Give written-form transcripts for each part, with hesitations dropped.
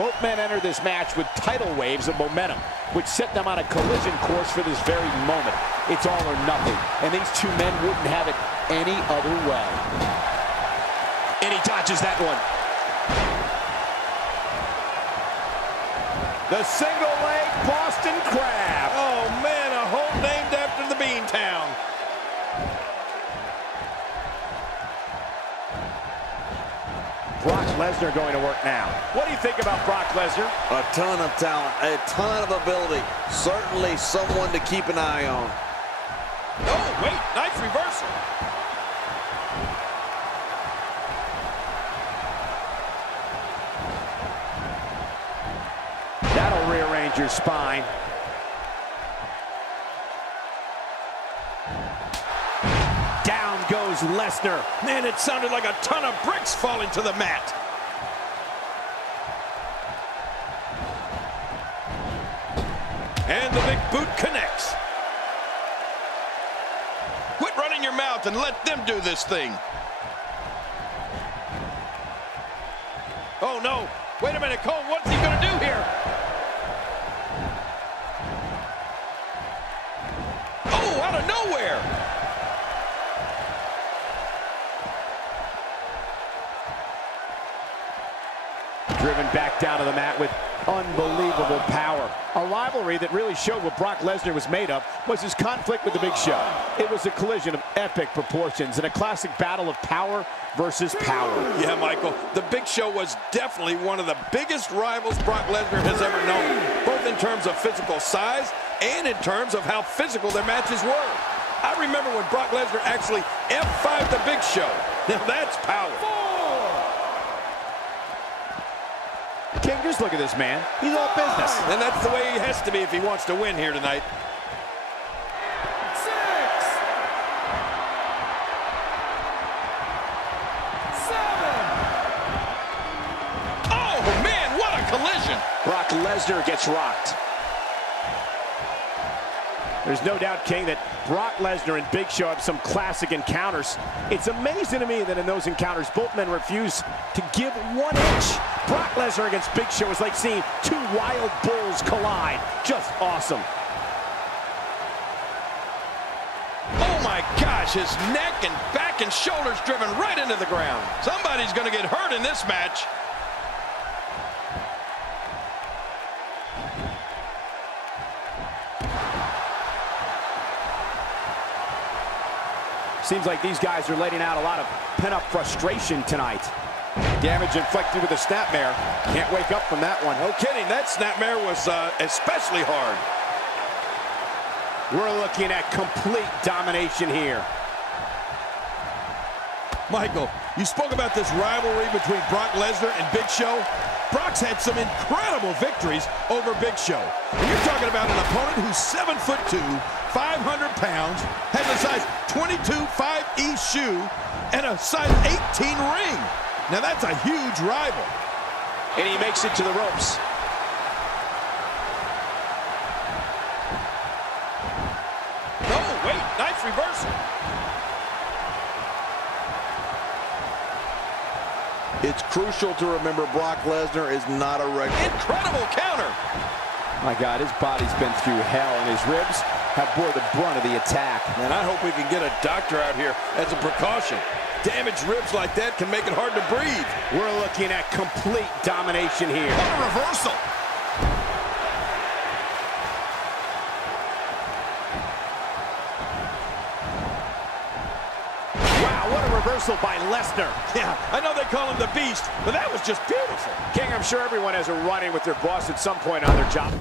Both men enter this match with tidal waves of momentum, which set them on a collision course for this very moment. It's all or nothing, and these two men wouldn't have it any other way. And he dodges that one. The single leg Boston Crab. Oh man, a hole named after the Beantown. Brock Lesnar going to work now. What do you think about Brock Lesnar? A ton of talent, a ton of ability. Certainly someone to keep an eye on. Oh, wait, nice reversal. That'll rearrange your spine. Down goes Lesnar. Man, it sounded like a ton of bricks falling to the mat. And the big boot connects. Quit running your mouth and let them do this thing. Oh, no. Wait a minute, Cole. What's he going to do here? Oh, out of nowhere. Driven back down to the mat with unbelievable power. A rivalry that really showed what Brock Lesnar was made of was his conflict with the Big Show. It was a collision of epic proportions and a classic battle of power versus power. Yeah, Michael, the Big Show was definitely one of the biggest rivals Brock Lesnar has ever known, both in terms of physical size and in terms of how physical their matches were. I remember when Brock Lesnar actually F5'd the Big Show. Now that's power. King, just look at this man. He's all business. And that's the way he has to be if he wants to win here tonight. 6, 7. Oh, man, what a collision. Brock Lesnar gets rocked. There's no doubt, King, that Brock Lesnar and Big Show have some classic encounters. It's amazing to me that in those encounters, both men refuse to give 1 inch. Brock Lesnar against Big Show is like seeing two wild bulls collide. Just awesome. Oh, my gosh, his neck and back and shoulders driven right into the ground. Somebody's going to get hurt in this match. Seems like these guys are letting out a lot of pent-up frustration tonight. Damage inflicted with a snapmare. Can't wake up from that one. No kidding, that snapmare was especially hard. We're looking at complete domination here. Michael, you spoke about this rivalry between Brock Lesnar and Big Show. Brock's had some incredible victories over Big Show. And you're talking about an opponent who's 7'2", 500 pounds, has a size 22 5E shoe, and a size 18 ring. Now that's a huge rival. And he makes it to the ropes. Oh, wait, nice reversal. It's crucial to remember Brock Lesnar is not a regular. Incredible counter. My God, his body's been through hell, and his ribs have bore the brunt of the attack. And I hope we can get a doctor out here as a precaution. Damaged ribs like that can make it hard to breathe. We're looking at complete domination here. What a reversal. Wow, what a reversal by Lesnar. Yeah, I know they call him the Beast, but that was just beautiful. King, I'm sure everyone has a run-in with their boss at some point on their job.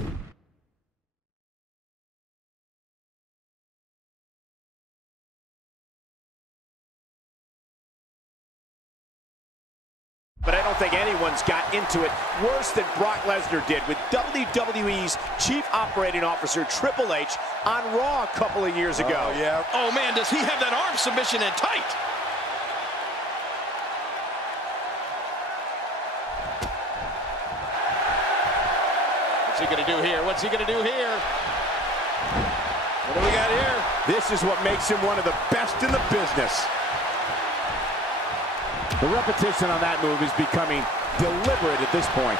But I don't think anyone's got into it worse than Brock Lesnar did with WWE's Chief Operating Officer Triple H on Raw a couple of years ago. Oh, yeah. Oh, man, does he have that arm submission in tight? What's he going to do here? What's he going to do here? What do we got here? This is what makes him one of the best in the business. The repetition on that move is becoming deliberate at this point.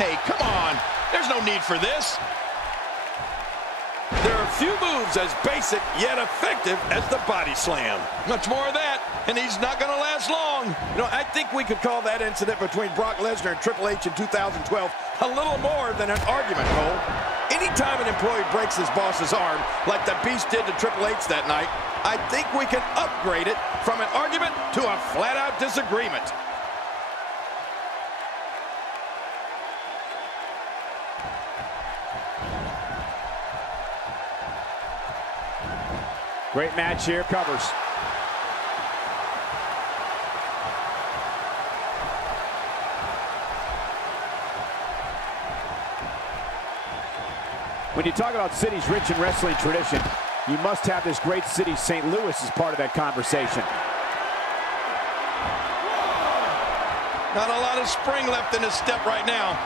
Hey, come on. There's no need for this. There are few moves as basic yet effective as the body slam. Much more of that, and he's not going to last long. You know, I think we could call that incident between Brock Lesnar and Triple H in 2012 a little more than an argument, Cole. Anytime an employee breaks his boss's arm, like the Beast did to Triple H that night, I think we can upgrade it from an argument to a flat-out disagreement. Great match here, covers. When you talk about cities rich in wrestling tradition, you must have this great city, St. Louis, as part of that conversation. Not a lot of spring left in his step right now.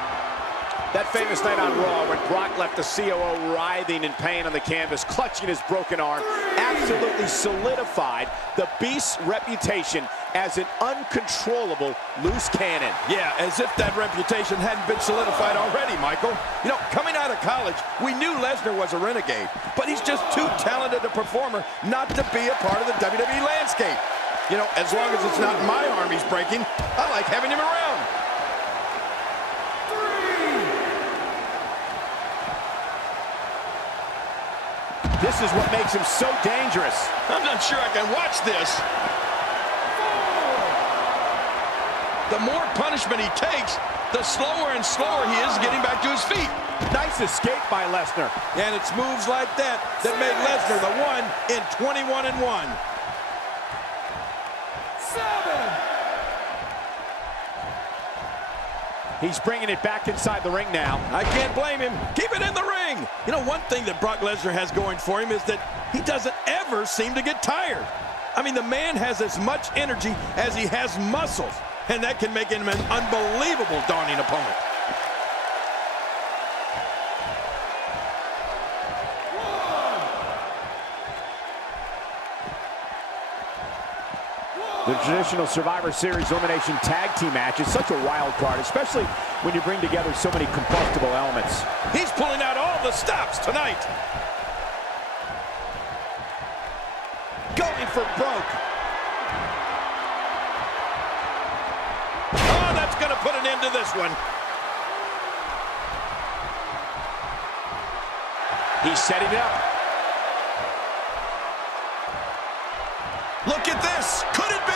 That famous night on Raw when Brock left the COO writhing in pain on the canvas, clutching his broken arm, absolutely solidified the Beast's reputation as an uncontrollable loose cannon. Yeah, as if that reputation hadn't been solidified already, Michael. You know, coming out of college, we knew Lesnar was a renegade, but he's just too talented a performer not to be a part of the WWE landscape. You know, as long as it's not my arm he's breaking, I like having him around. This is what makes him so dangerous. I'm not sure I can watch this. The more punishment he takes, the slower and slower he is getting back to his feet. Nice escape by Lesnar. And it's moves like that that made Lesnar the one in 21-1. 7. He's bringing it back inside the ring now. I can't blame him. Keep it in the ring. You know, one thing that Brock Lesnar has going for him is that he doesn't ever seem to get tired. I mean, the man has as much energy as he has muscles, and that can make him an unbelievable daunting opponent. The traditional Survivor Series Elimination Tag Team match is such a wild card, especially when you bring together so many combustible elements. He's pulling out all the stops tonight. Going for broke. Oh, that's going to put an end to this one. He's setting it up. Look at this. Could it be?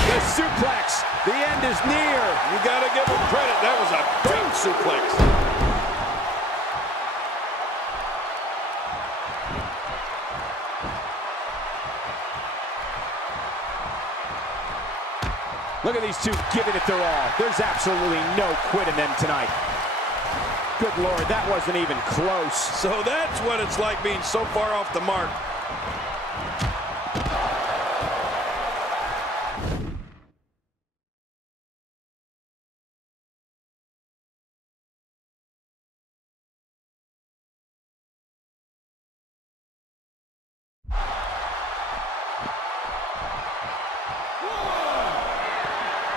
The suplex. The end is near. You got to give him credit. That was a great suplex. Look at these two giving it their all. There's absolutely no quit in them tonight. Good Lord, that wasn't even close. So that's what it's like being so far off the mark.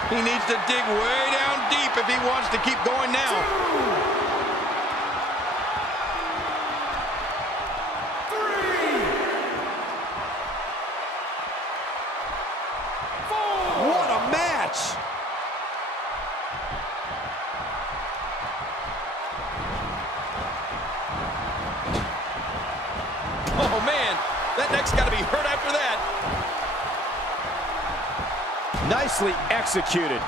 He needs to dig way down deep if he wants to keep going now. 3, 4. What a match! Oh man, that neck's got to be hurt after that. Nicely executed.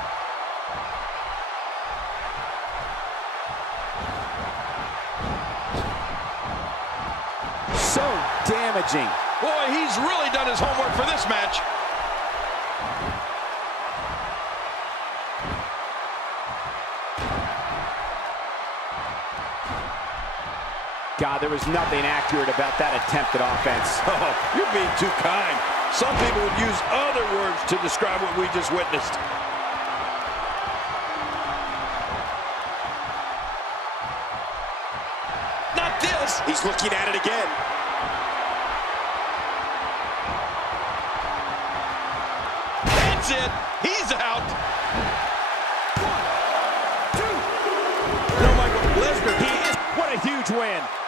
So damaging. Boy, he's really done his homework for this match. God, there was nothing accurate about that attempt at offense. Oh, you're being too kind. Some people would use other words to describe what we just witnessed. Not this. He's looking at it again. That's That's it. He's out. 1, 2. No, Michael, Lesnar, he is. What a huge win.